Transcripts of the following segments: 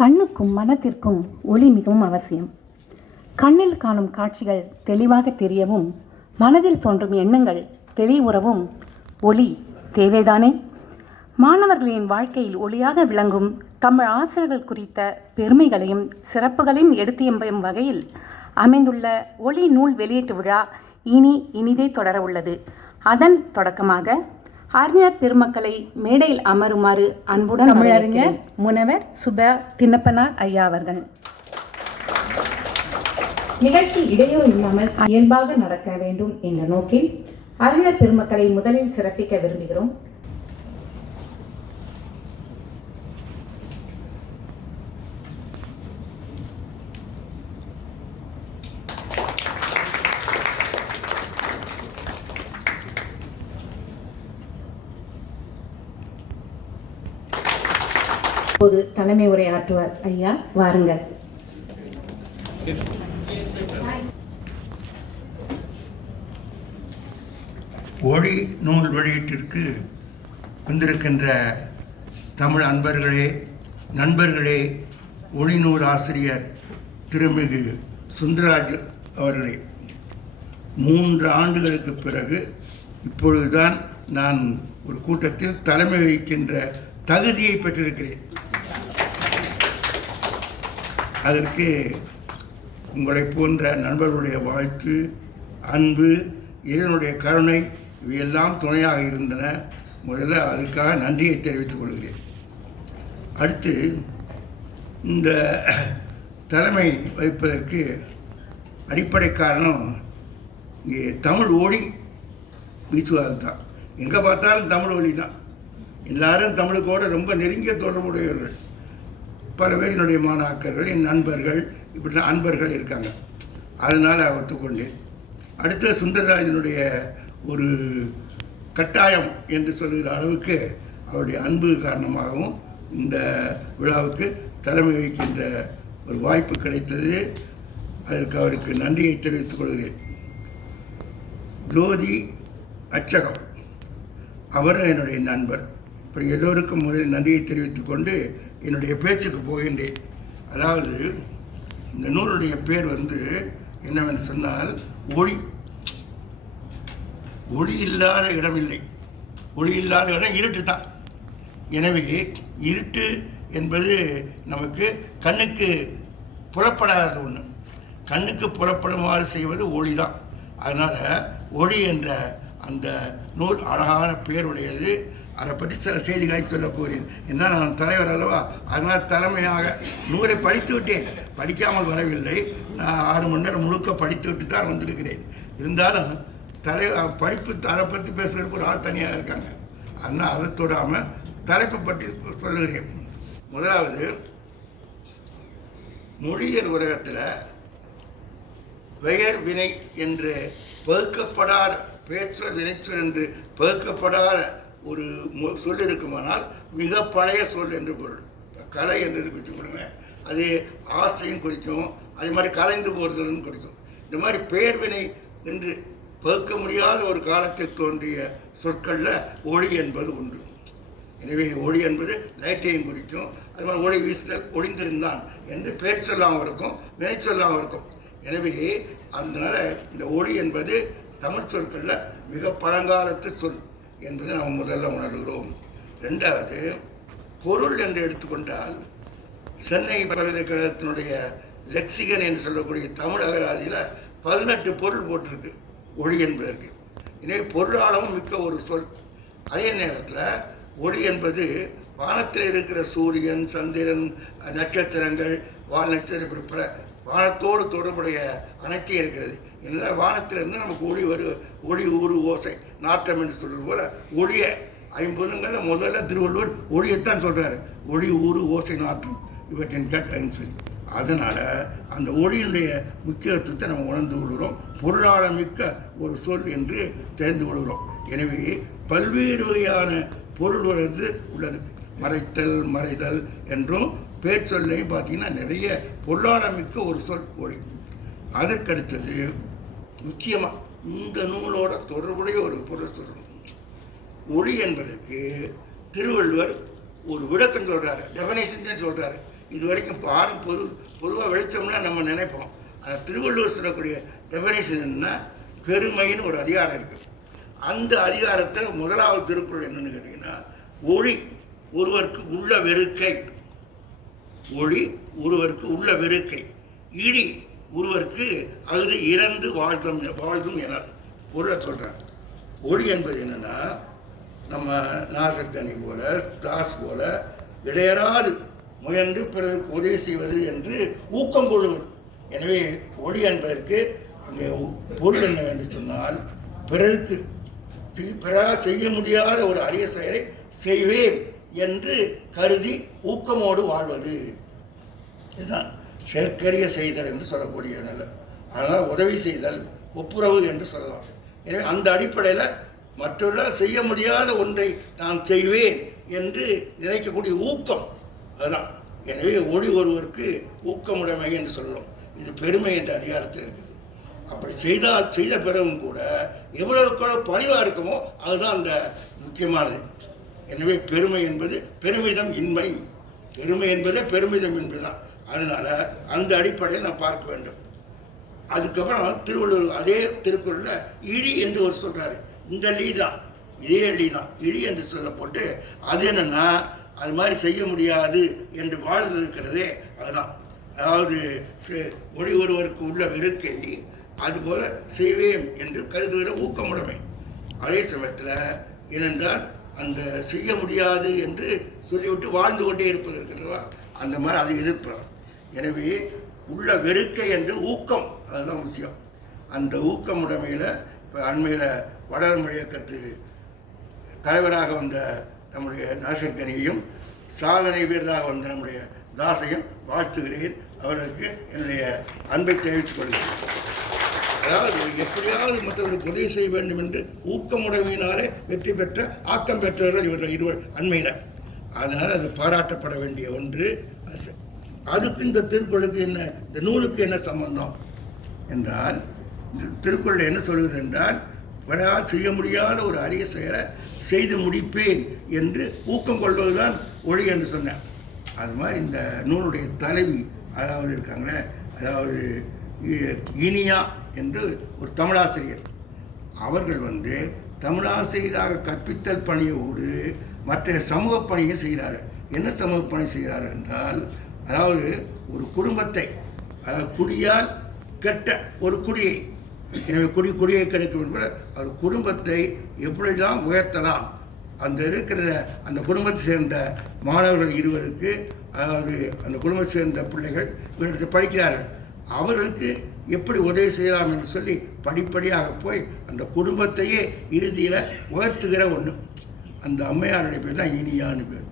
கண்ணுக்கும் மனத்திற்கும் ஒளி மிகவும் அவசியம். கண்ணில் காணும் காட்சிகள் தெளிவாக தெரியவும், மனதில் தோன்றும் எண்ணங்கள் தெளிவுறவும் ஒளி தேவைதானே? மாணவர்களின் வாழ்க்கையில் ஒளியாக விளங்கும் தமிழ் ஆசிரியர்கள் குறித்த பெருமைகளையும் சிறப்புகளையும் எடுத்தியம்பும் வகையில் அமைந்துள்ள ஒளி நூல் வெளியீட்டு விழா இனிதே தொடர உள்ளது. அதன் தொடக்கமாக அறிஞர் பெருமக்களை மேடையில் அமருமாறு அன்புடன் தமிழறிஞர் முனைவர் சுபா தின்னப்பனார் ஐயா அவர்கள். நிகழ்ச்சி இடையூறு இல்லாமல் இயல்பாக நடக்க வேண்டும் என்ற நோக்கில் அறிஞர் பெருமக்களை முதலில் சிறப்பிக்க விரும்புகிறோம். இப்போது தலைமை உரையாற்றுவார் ஐயா, வாருங்கள். ஒளி நூல் வெளியீட்டிற்கு வந்திருக்கின்ற தமிழ் அன்பர்களே, நண்பர்களே, ஒளி நூல் ஆசிரியர் திருமிகு சுந்தரராஜ் அவர்களே, 3 ஆண்டுகளுக்கு பிறகு இப்பொழுதுதான் நான் ஒரு கூட்டத்தில் தலைமை வகிக்கின்ற தகுதியை பெற்றிருக்கிறேன். அதற்கு உங்களை போன்ற நண்பர்களுடைய வாழ்த்து, அன்பு, இறைவனுடைய கருணை இவையெல்லாம் துணையாக இருந்தன. முதல்ல அதுக்காக நன்றியை தெரிவித்துக் கொள்கிறேன். அடுத்து, இந்த தலைமை வகிப்பதற்கு அடிப்படை காரணம் இங்கே தமிழ் ஒளி வீசுவது தான். எங்கே பார்த்தாலும் தமிழ் ஒளி தான். எல்லாரும் தமிழுக்கோடு ரொம்ப நெருங்கிய தொடர்புடையவர்கள். பல பேர் என்னுடைய மாணாக்கர்கள், என் நண்பர்கள், இப்படி அன்பர்கள் இருக்காங்க. அதனால் ஒத்துக்கொண்டேன். அடுத்த சுந்தரராஜனுடைய ஒரு கட்டாயம் என்று சொல்கிற அளவுக்கு அவருடைய அன்பு காரணமாகவும் இந்த விழாவுக்கு தலைமை வகிக்கின்ற ஒரு வாய்ப்பு கிடைத்தது. அதற்கு அவருக்கு நன்றியை தெரிவித்துக் கொள்கிறேன். ஜோதி அச்சகம் அவரும் என்னுடைய நண்பர். இப்படி எல்லோருக்கும் முதலில் நன்றியை தெரிவித்துக் கொண்டு என்னுடைய பேச்சுக்கு போகின்றேன். அதாவது, இந்த நூலுடைய பேர் என்னவென்று சொன்னால் ஒளி. ஒளி இல்லாத இடமில்லை. ஒளி இல்லாத இடம் இருட்டு தான். எனவே இருட்டு என்பது நமக்கு கண்ணுக்கு புலப்படாத ஒன்று. கண்ணுக்கு புலப்படுமாறு செய்வது ஒளி தான். அதனால் ஒளி என்ற அந்த நூல் அழகான பேருடையது. அதை பற்றி சில செய்திகளை சொல்ல போகிறேன். என்ன, நான் தலைவர் அல்லவா, அதனால் தலைமையாக நூலை படித்து விட்டேன். படிக்காமல் வரவில்லை. நான் 6 மணி நேரம் முழுக்க படித்து விட்டு தான் வந்திருக்கிறேன். இருந்தாலும் படிப்பு அதை பற்றி பேசுறதுக்கு ஒரு ஆள் தனியாக இருக்காங்க. அதனால் அதை தொடாமல் தலைப்பை பற்றி சொல்லுகிறேன். முதலாவது, மொழியியல் உலகத்தில் பெயர் வினை என்று பகுக்கப்படாத, பேச்சொல் வினைச்சொல் என்று பகுக்கப்படாத ஒரு சொல் இருக்குமானால் மிக பழைய சொல் என்று பொருள். கலை என்று வச்சுக்கொள்ளுங்க, அது ஆசையும் குறிக்கும். அதே மாதிரி கலைந்து போகிறதுன்னு குறிக்கும். இந்த மாதிரி பெயர் வினை என்று பகுக்க முடியாத ஒரு காலத்தில் தோன்றிய சொற்களில் ஒளி என்பது ஒன்று. எனவே ஒளி என்பது லைட்டையும் குறிக்கும். அது மாதிரி ஒளி வீசுதல், ஒளிந்திருந்தான் என்று பெயர் சொல்லாமல் இருக்கும், வினை சொல்லாமல் இருக்கும். எனவே அதனால் இந்த ஒளி என்பது தமிழ் சொற்களில் மிக பழங்காலத்து சொல் என்பதை நாம் முதல்ல உணர்கிறோம். 2வது, பொருள் என்று எடுத்துக்கொண்டால் சென்னை பல்கலைக்கழகத்தினுடைய லெக்சிகன் என்று சொல்லக்கூடிய தமிழ் அகராதியில் 18 பொருள் போட்டிருக்கு ஒளி என்பதற்கு. எனவே பொருளாளமும் மிக்க ஒரு சொல். அதே நேரத்தில் ஒளி என்பது வானத்தில் இருக்கிற சூரியன், சந்திரன், நட்சத்திரங்கள், வால் நட்சத்திரம், இப்படி பல வானத்தோடு தொடர்புடைய அனைத்தையும் இருக்கிறது. என்ன, வானத்திலிருந்து நமக்கு ஒளி ஊறு ஓசை நாட்டம் என்று சொல்வது போல ஒளிய 50களில் முதல்ல திருவள்ளுவர் ஒளியைத்தான் சொல்கிறாரு. ஒளி ஊறு ஓசை நாட்டம் இவற்றின் கட்டன்னு சொல்லி. அதனால் அந்த ஒளியினுடைய முக்கியத்துவத்தை நம்ம உணர்ந்து கொள்கிறோம். பொருளாளமிக்க ஒரு சொல் என்று தெரிந்து கொள்கிறோம். எனவே பல்வேறு வகையான பொருள் உள்ளது. மறைத்தல், மறைதல் என்றும் பேர் சொல்லையும் பார்த்தீங்கன்னா நிறைய பொருளாளமிக்க ஒரு சொல் ஒளி. அதற்கடுத்தது, முக்கியமாக இந்த நூலோட தொடர்புடைய ஒரு பொருள் சொல்லணும். ஒளி என்பதற்கு திருவள்ளுவர் ஒரு விளக்கம் சொல்கிறாரு, டெஃபனேஷன் சொல்கிறாரு. இது வரைக்கும் பாரம் பொதுவாக வெளிச்சம்னா நம்ம நினைப்போம். ஆனால் திருவள்ளுவர் சொல்லக்கூடிய டெஃபினேஷன் என்னன்னா, பெருமைன்னு ஒரு அதிகாரம் இருக்குது. அந்த அதிகாரத்தில் முதலாவது திருக்குறள் என்னன்னு கேட்டிங்கன்னா, ஒளி ஒருவருக்கு உள்ள வெறுக்கை, ஒளி ஒருவருக்கு உள்ள வெறுக்கை, இழி ஒருவருக்கு அது இறந்து வாழ்த்தும் என பொருளை சொல்கிறாங்க. ஒளி என்பது என்னென்னா, நம்ம நாசர்கனி போல தாஸ் போல இடையறாது முயன்று பிறருக்கு உதவி செய்வது என்று ஊக்கம் கொள்வது. எனவே ஒளி என்பதற்கு அங்கே பொருள் என்னவென்று சொன்னால், பிறருக்கு செய்ய முடியாத ஒரு அரிய செயலை செய்வேன் என்று கருதி ஊக்கமோடு வாழ்வது. இதுதான் செயற்கரிய செய்தல் என்று சொல்லக்கூடிய நல்ல. அதனால் உதவி செய்தல், ஒப்புரவு என்று சொல்லலாம். எனவே அந்த அடிப்படையில் மற்றவர்களால் செய்ய முடியாத ஒன்றை நான் செய்வேன் என்று நினைக்கக்கூடிய ஊக்கம் அதுதான். எனவே ஒளி ஒருவருக்கு ஊக்கமுடைமை என்று சொல்கிறோம். இது பெருமை என்ற அதிகாரத்தில் இருக்குது. அப்படி செய்த பிறகும் கூட எவ்வளவு பணிவாக இருக்குமோ அதுதான் அந்த முக்கியமானது. எனவே பெருமை என்பது பெருமிதம் இன்மை, பெருமை என்பதே பெருமிதம் என்பதுதான். அதனால் அந்த அடிப்படையில் நான் பார்க்க வேண்டும். அதுக்கப்புறம் திருவள்ளுவர் அதே திருக்குறளில் இழி என்று ஒரு சொல்கிறாரு. இந்த லீ தான், இதே லீ தான், இழி என்று சொல்லப்பட்டு அது என்னென்னா, அது மாதிரி செய்ய முடியாது என்று வாழ்ந்து இருக்கிறதே அதுதான். அதாவது ஒளி ஒருவருக்கு உள்ள வெறுக்கை அதுபோல் செய்வேன் என்று கருதுகிற ஊக்கமுடைமை. அதே சமயத்தில் ஏனென்றால் அந்த செய்ய முடியாது என்று சொல்லிவிட்டு வாழ்ந்து கொண்டே இருப்பது இருக்கிறதா, அந்த மாதிரி அதை எதிர்ப்பார். எனவே உள்ள வெறுக்கை என்று ஊக்கம், அதுதான் விஷயம். அந்த ஊக்கமுடைமையில் இப்போ அண்மையில் வடமொழி இயக்கத்து தலைவராக வந்த நம்முடைய நாசர்கனியையும் சாதனை வீரராக வந்த நம்முடைய தாசையும் வாழ்த்துகிறேன். அவர்களுக்கு என்னுடைய அன்பை தெரிவித்துக் கொள்கிறேன். அதாவது எப்படியாவது மற்றவர்களுக்கு உதவி செய்ய வேண்டும் என்று ஊக்கமுடைமையினாலே வெற்றி பெற்ற ஆக்கம் பெற்றவர்கள் இவர்கள் இருவர் அண்மையில். அதனால் அது பாராட்டப்பட வேண்டிய ஒன்று. அதுக்கு இந்த திருக்குறளுக்கு என்ன, இந்த நூலுக்கு என்ன சம்பந்தம் என்றால், திருக்குறள் என்ன சொல்கிறது என்றால், பிறரால் செய்ய முடியாத ஒரு அரிய செயலை செய்து முடிப்பேன் என்று ஊக்கம் கொள்வதுதான் ஒளி என்று சொன்னேன். அது மாதிரி இந்த நூலுடைய தலைவி அதாவது இருக்காங்களே, அதாவது இனியா என்று ஒரு தமிழாசிரியர், அவர்கள் தமிழாசிரியராக கற்பித்தல் பணியோடு மற்ற சமூக பணியை செய்கிறார்கள். என்ன சமூக பணி செய்கிறார்கள் என்றால், அதாவது ஒரு குடும்பத்தை, குடியால் கெட்ட ஒரு குடியை, எனவே குடியை கிடைக்கும் என்பது ஒரு குடும்பத்தை எப்படிலாம் உயர்த்தலாம், அந்த இருக்கிற அந்த குடும்பத்தை சேர்ந்த மாணவர்கள் இருவருக்கு, அதாவது அந்த குடும்பத்தை சேர்ந்த பிள்ளைகள் இவர்களுக்கு படிக்கிறார்கள், அவர்களுக்கு எப்படி உதவி செய்யலாம் என்று சொல்லி படிப்படியாக போய் அந்த குடும்பத்தையே இறுதியில் உயர்த்துகிற ஒன்று. அந்த அம்மையாருடைய பேர் தான் இனியான்னு பேர்.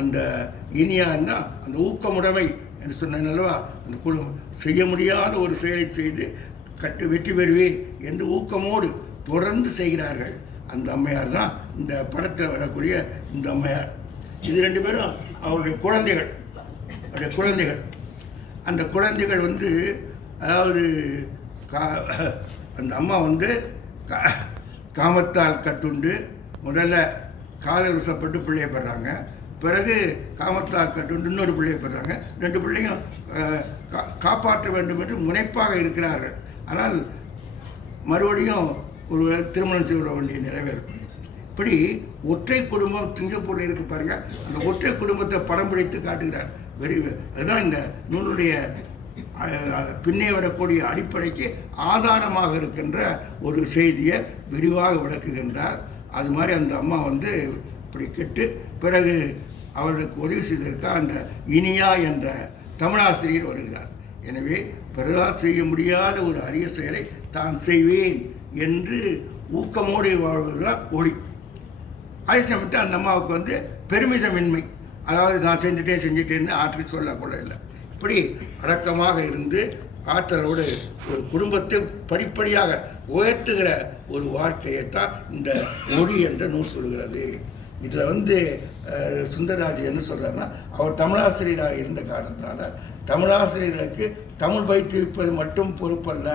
அந்த இனியான்னா அந்த ஊக்கமுடைமை என்று சொன்னேன் அல்லவா, அந்த செய்ய முடியாத ஒரு செயலை செய்து வெற்றி பெறுவே என்று ஊக்கமோடு தொடர்ந்து செய்கிறார்கள். அந்த அம்மையார் தான் இந்த படத்தில் வரக்கூடிய இந்த அம்மையார். இது ரெண்டு பேரும் அவருடைய குழந்தைகள். அந்த குழந்தைகள் அதாவது அந்த அம்மா காமத்தால் கட்டுண்டு முதல்ல காதல் வசப்பட்டு பிள்ளையை பெறாங்க. பிறகு காமத்தால் கட்டுண்டு இன்னொரு பிள்ளையை பெறாங்க. ரெண்டு பிள்ளையும் காப்பாற்ற வேண்டும் என்று முனைப்பாக இருக்கிறார்கள். ஆனால் மறுபடியும் ஒரு திருமணம் செய்ய வேண்டிய நிறைவேறும். இப்படி ஒற்றை குடும்பம் சிங்கப்பூரில் இருக்கு பாருங்க, அந்த ஒற்றை குடும்பத்தை படம் பிடித்து காட்டுகிறார். அதுதான் இந்த நூலுடைய பின்னே வரக்கூடிய அடிப்படைக்கு ஆதாரமாக இருக்கின்ற ஒரு செய்தியை விரிவாக விளக்குகின்றார். அது மாதிரி அந்த அம்மா இப்படி கெட்டு பிறகு அவர்களுக்கு உதவி செய்ததற்காக அந்த இனியா என்ற தமிழாசிரியர் வருகிறார். எனவே பிறரால் செய்ய முடியாத ஒரு அரிய செயலை தான் செய்வேன் என்று ஊக்கமோடு வாழ்வதுதான் ஒளி. அதே சமயத்தில் அந்த அம்மாவுக்கு பெருமிதமின்மை, அதாவது நான் செஞ்சுட்டேன்னு ஆற்றி சொல்லக்கூட இல்லை. இப்படி அடக்கமாக இருந்து ஆற்றலோடு ஒரு குடும்பத்தை படிப்படியாக உயர்த்துகிற ஒரு வாழ்க்கையைத்தான் இந்த ஒளி என்ற நூல் சொல்கிறது. இதில் சுந்தரராஜ் என்ன சொல்கிறாருன்னா, அவர் தமிழாசிரியராக இருந்த காரணத்தால் தமிழாசிரியர்களுக்கு தமிழ் பயிற்றுவிப்பது மட்டும் பொறுப்பல்ல,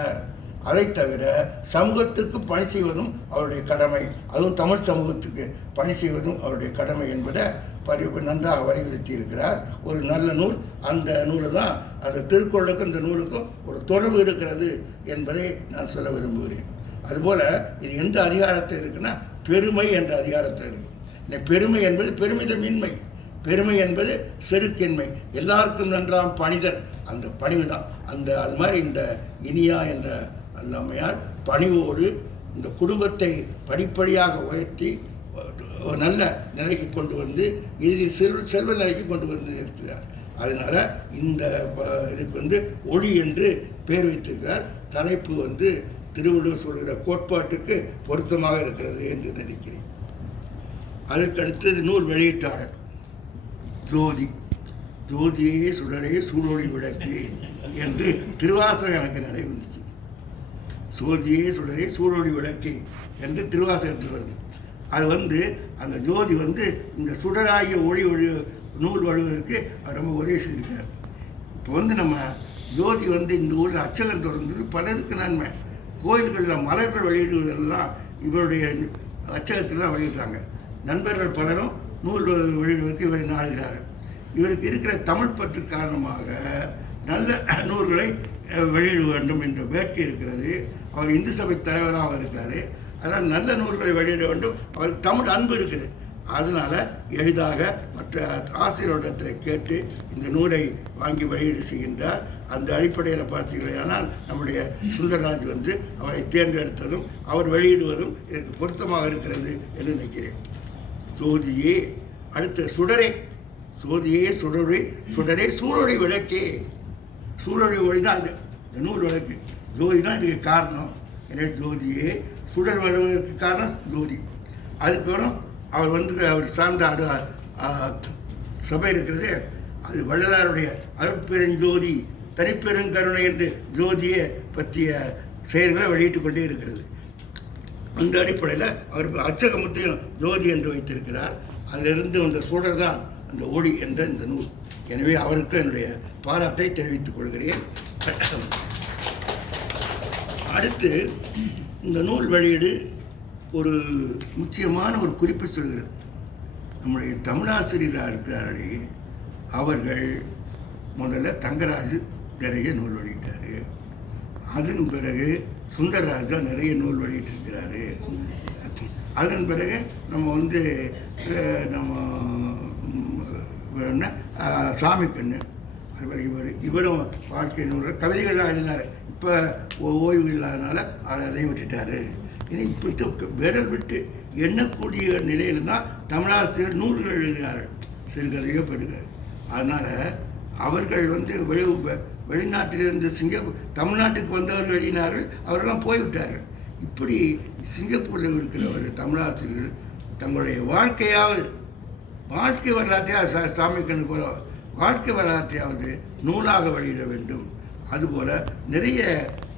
அதை தவிர சமூகத்துக்கு பணி செய்வதும் அவருடைய கடமை, அதுவும் தமிழ் சமூகத்துக்கு பணி செய்வதும் அவருடைய கடமை என்பதை நன்றாக வலியுறுத்தி இருக்கிறார். ஒரு நல்ல நூல். அந்த நூலை தான் அந்த திருக்குறளுக்கும் இந்த நூலுக்கும் ஒரு தொடர்பு இருக்கிறது என்பதை நான் சொல்ல விரும்புகிறேன். அதுபோல் இது எந்த அதிகாரத்தில் இருக்குன்னா பெருமை என்ற அதிகாரத்தில் இருக்கு. இந்த பெருமை என்பது பெருமிதமின்மை, பெருமை என்பது செருக்கின்மை, எல்லாருக்கும் நன்றாம் பணிதல், அந்த பணிவு தான். அது மாதிரி இந்த இனியா என்ற அந்த அம்மையார் பணிவோடு இந்த குடும்பத்தை படிப்படியாக உயர்த்தி ஒரு நல்ல நிலைக்கு கொண்டு வந்து இறுதி செல்வ நிலைக்கு கொண்டு வந்து நிறுத்துகிறார். அதனால் இந்த இதுக்கு வந்து ஒளி என்று பெயர் வைத்திருக்கிறார். தலைப்பு திருவள்ளுவர் சொல்கிற கோட்பாட்டுக்கு பொருத்தமாக இருக்கிறது என்று நினைக்கிறேன். அதற்கடுத்தது நூல் வெளியீட்டாளர் ஜோதி. ஜோதியே சுடரே சூழொளி விளக்கு என்று திருவாசகம் எனக்கு நினைவு வந்துச்சு. ஜோதியே சுடரே சூழொளி விளக்கு என்று திருவாசகத்தில் வருது. அது அந்த ஜோதி இந்த சுடராகிய ஒளி நூல் வழுவதற்கு ரொம்ப உதவி செய்திருக்கார். இப்போ நம்ம ஜோதி இந்த ஊரில் அச்சகம் திறந்தது பலருக்கு நன்மை. கோயில்களில் மலர்கள் வெளியிடுவதெல்லாம் இவருடைய அச்சகத்தில் தான் வெளியிடுறாங்க. நண்பர்கள் பலரும் நூல் வெளியிடுவதற்கு இவரை நாடுகிறார்கள். இவருக்கு இருக்கிற தமிழ் பற்று காரணமாக நல்ல நூல்களை வெளியிட வேண்டும் என்ற வேட்கை இருக்கிறது. அவர் இந்து சபை தலைவராக இருக்கார். அதனால் நல்ல நூல்களை வெளியிட வேண்டும். அவருக்கு தமிழ் அன்பு இருக்குது. அதனால் எளிதாக மற்ற ஆசிரியரிடத்தில் கேட்டு இந்த நூலை வாங்கி வெளியீடு செய்கின்றார். அந்த அடிப்படையில் பார்த்தீர்களானால் நம்முடைய சுந்தரராஜ் அவரை தேர்ந்தெடுத்ததும் அவர் வெளியிடுவதும் இதற்கு பொருத்தமாக இருக்கிறது என்று நினைக்கிறேன். ஜோதியே அடுத்த சுடரே, ஜோதியே சுடரே சூழொளி விளக்கே. சூழொளி ஒளி தான் இந்த நூல் விளக்கு. ஜோதி தான் இதுக்கு காரணம். எனவே ஜோதியே சுடர் வருவதற்கு காரணம் ஜோதி. அதுக்கப்புறம் அவர் அவர் சார்ந்த சபை இருக்கிறதே, அது வள்ளலாருடைய அருட்பெருஞ்சோதி தனிப்பெருங்கருணை என்று ஜோதியை பற்றிய செயல்களை வெளியிட்டு கொண்டே இருக்கிறது. அந்த அடிப்படையில் அவர் அச்சகமத்தையும் ஜோதி என்று வைத்திருக்கிறார். அதிலிருந்து அந்த சுடர் தான் அந்த ஒளி என்ற இந்த நூல். எனவே அவருக்கு என்னுடைய பாராட்டை தெரிவித்துக் கொள்கிறேன். அடுத்து இந்த நூல் வெளியீடு ஒரு முக்கியமான ஒரு குறிப்பை சொல்கிறது. நம்முடைய தமிழாசிரியராக இருக்கிறார்களே அவர்கள் முதல்ல தங்கராஜு நிறைய நூல் வெளியிட்டார். அதன் பிறகு சுந்தரராஜா நிறைய நூல் வெளியிட்டிருக்கிறாரு. அதன் பிறகு நம்ம என்ன சாமி கண்ணு, அதுபோல் இவரும் வாழ்க்கை நூல்கள் கவிதைகள்லாம் எழுதினார். இப்போ ஓய்வு இல்லாதனால அதையும் விட்டுட்டார். இனி இப்படி விரல் விட்டு எண்ணக்கூடிய நிலையில் தான் தமிழாசிரியர் நூல்கள் எழுதினார்கள், சிறுகதையோ பெருகதை. அதனால் அவர்கள் வெளிநாட்டிலிருந்து தமிழ்நாட்டுக்கு வந்தவர்கள் எழுதினார்கள், அவரெல்லாம் போய்விட்டார்கள். இப்படி சிங்கப்பூரில் இருக்கிறவர் தமிழாசிரியர்கள் தங்களுடைய வாழ்க்கை வரலாற்றையாக சாமி கண்ணு போல வாழ்க்கை வரலாற்றையாவது நூலாக வெளியிட வேண்டும். அதுபோல் நிறைய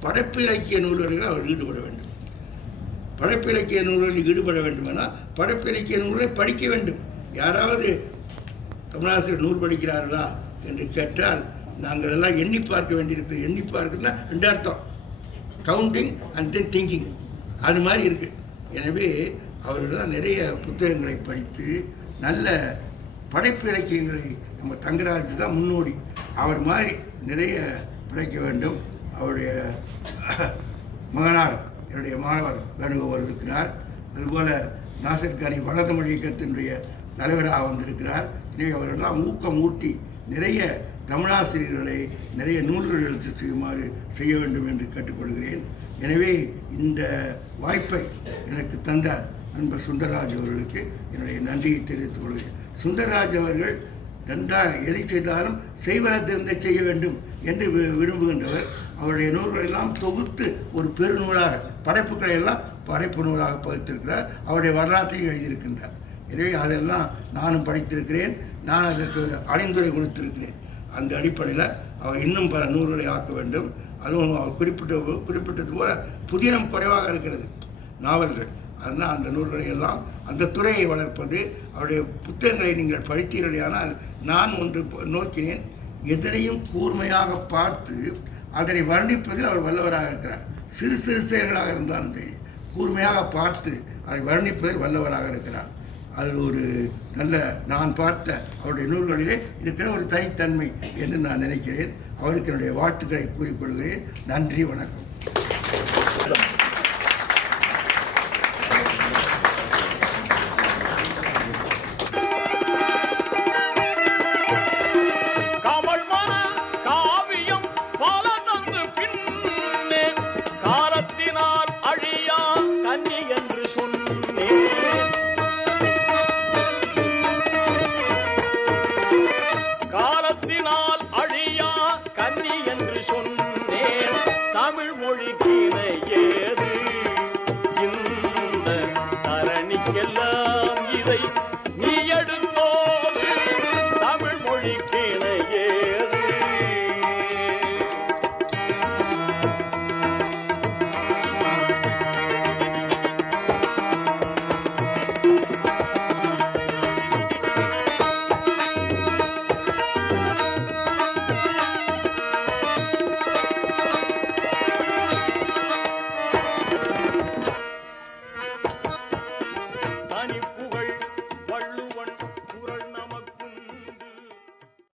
படைப்பு இலக்கிய நூல்களில் அவர் ஈடுபட வேண்டும். படைப்பு இலக்கிய நூல்களில் ஈடுபட வேண்டுமென்றால் படைப்பு இலக்கிய நூல்களை படிக்க வேண்டும். யாராவது தமிழாசிரியர் நூல் படிக்கிறார்களா என்று கேட்டால் நாங்கள் எல்லாம் எண்ணி பார்க்க வேண்டியிருக்கிறது. எண்ணி பார்க்கணும்னா ரெண்டு அர்த்தம், கவுண்டிங் அண்ட் தென் திங்கிங். அது மாதிரி இருக்குது. எனவே அவர்களெல்லாம் நிறைய புத்தகங்களை படித்து நல்ல படைப்பு இலக்கியங்களை நம்ம தங்கராஜ் தான் முன்னோடி. அவர் மாதிரி நிறைய படைக்க வேண்டும். அவருடைய மகனார் என்னுடைய மாணவர் வேணுகோபால் இருக்கிறார். அதுபோல் நாசர் கானி வளர்த்தமிழ் இயக்கத்தினுடைய தலைவராக வந்திருக்கிறார். எனவே அவரெல்லாம் ஊக்கம் ஊட்டி நிறைய தமிழாசிரியர்களை நிறைய நூல்கள் எழுத்து செய்யுமாறு செய்ய வேண்டும் என்று கேட்டுக்கொள்கிறேன். எனவே இந்த வாய்ப்பை எனக்கு தந்த நண்பர் சுந்தரராஜ் அவர்களுக்கு என்னுடைய நன்றியை தெரிவித்துக் கொள்கிறேன். சுந்தரராஜ் அவர்கள் நன்றாக எதை செய்தாலும் செய்வனத்திருந்தே செய்ய வேண்டும் என்று விரும்புகின்றவர். அவருடைய நூல்களெல்லாம் தொகுத்து ஒரு பெருநூலாக படைப்புகளை எல்லாம் படைப்பு நூலாக பகிர்ந்திருக்கிறார். அவருடைய வரலாற்றையும் எழுதியிருக்கின்றார். எனவே அதெல்லாம் நானும் படித்திருக்கிறேன். நான் அதற்கு அணிந்துரை கொடுத்திருக்கிறேன். அந்த அடிப்படையில் அவர் இன்னும் பல நூல்களை ஆக்க வேண்டும். அதுவும் அவர் குறிப்பிட்டது போல புதினம் குறைவாக இருக்கிறது நாவல்கள். அதனால் அந்த நூல்களை எல்லாம் அந்த துறையை வளர்ப்பது. அவருடைய புத்தகங்களை நீங்கள் படித்தீர்களானால் நான் ஒன்று நோக்கினேன், எதனையும் கூர்மையாக பார்த்து அதனை வர்ணிப்பதில் அவர் வல்லவராக இருக்கிறார். சிறு சிறு செயல்களாக இருந்தாலும் சரி கூர்மையாக பார்த்து அதை வர்ணிப்பதில் வல்லவராக இருக்கிறார். அது ஒரு நல்ல நான் பார்த்த அவருடைய நூல்களிலே இருக்கிற ஒரு தனித்தன்மை என்று நான் நினைக்கிறேன். அவருக்கு என்னுடைய வாழ்த்துக்களை கூறிக்கொள்கிறேன். நன்றி, வணக்கம்.